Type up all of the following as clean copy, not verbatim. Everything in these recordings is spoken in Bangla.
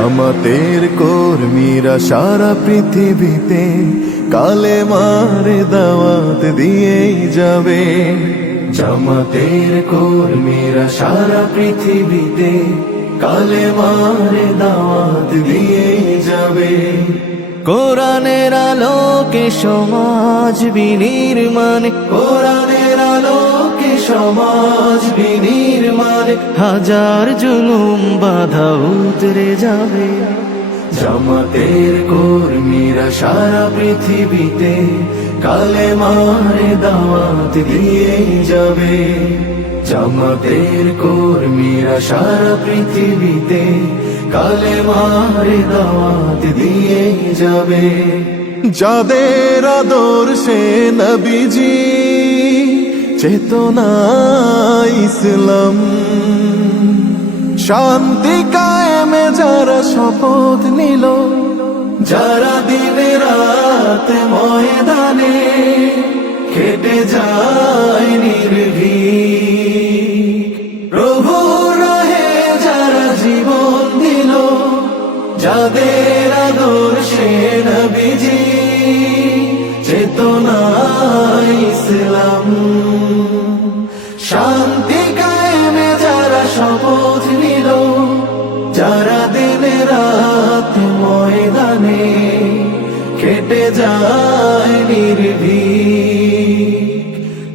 জামাতের কর্মীরা সারা পৃথিবীতে কালেমার দাওয়াত দিয়েই যাবে। জামাতের কর্মীরা সারা পৃথিবীতে কালেমার দাওয়াত দিয়েই যাবে। কোরআনের আলোকে সমাজ বিনির্মাণ, কোরআনের আলোকে সমাজ বিনির্মাণ, হাজার জুলুম বাধা উতরে যাবে। জামাতের কর্মীরা সারা পৃথিবীতে কালেমার দাওয়াত দিয়েই যাবে। জামাতের কর্মীরা সারা পৃথিবীতে কালেমার দাওয়াত দিয়েই যাবে। যাদের আদর্শে নবীজি চেতনা ইসলাম, শান্তি কায়েমে যারা শপথ নিল, যারা দিনে রাত ময়দানে খেটে যায় নির্ভীক, প্রভু রাহে যারা জীবন দিল, যাদের আদর্শে নবীজি চেতনা ইসলাম, শান্তি কায়েমে যারা শপথ নিল, যারা দিনে রাত ময়দানে খেটে যায় নির্ভীক,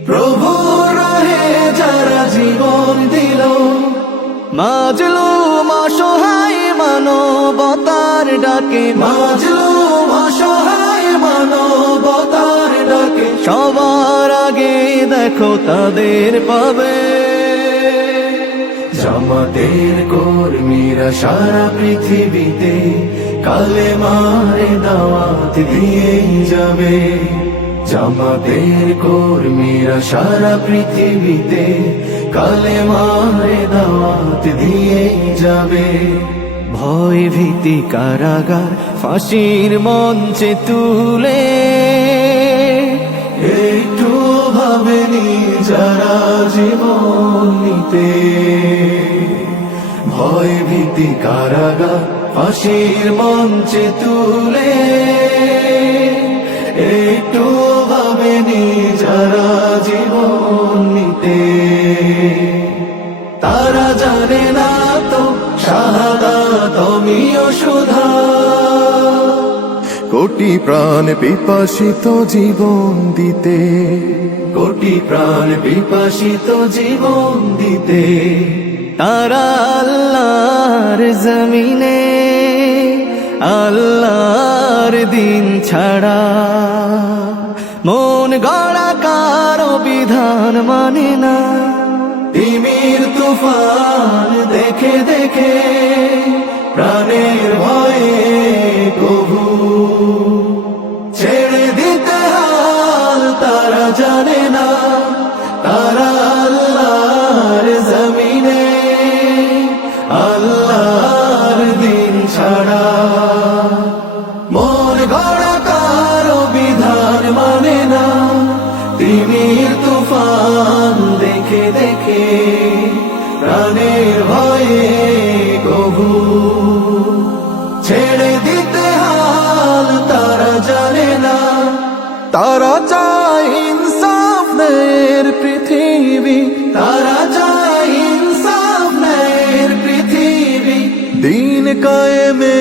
প্রভু রাহে যারা জীবন দিল, মাজলুম অসহায় মানবতার ডাকে, মাজলুম অসহায় মানবতার ডাকে, সবার আগে দেখো তাদের পাবে। জামাতের কর্মীরা সারা পৃথিবীতে কালেমার দাওয়াত দিয়েই যাবে। জামাতের কর্মীরা সারা পৃথিবীতে কালেমার দাওয়াত দিয়েই যাবে। ভয় ভীতি কারাগার ফাঁসির মঞ্চে তুলে একটু ভাবেনি যারা জীবন নিতে। ভয় ভীতি কারাগার ফাঁসির মঞ্চে তুলে একটু ভাবেনি যারা জীবন নিতে। তারা জানে না তো শাহাদাত আমিও সুধা, কোটি প্রাণ পিপাসিত জীবন দিতে, কোটি প্রাণ পিপাসিত জীবন দিতে। তারা আল্লাহর জমিনে আল্লাহর দিন ছাড়া মন গড়া কারো বিধান মানে না। তিমির তুফান দেখে দেখে প্রাণের ভয়ে কবু ছেড়ে দিতে হাল তারা জানে না। তারা আল্লাহর জমিনে আল্লাহর দিন ছাড়া মন গড়া কারো বিধান মানে না। তিমির তুফান দেখে দেখে প্রাণের ভয়ে কবু ছেড়ে দিতে হাল তারা জানে না। তারা চায় ইনসাফ ন্যায়ের পৃথিবী, তারা চায় ইনসাফ ন্যায়ের পৃথিবী, দিন কায়েমে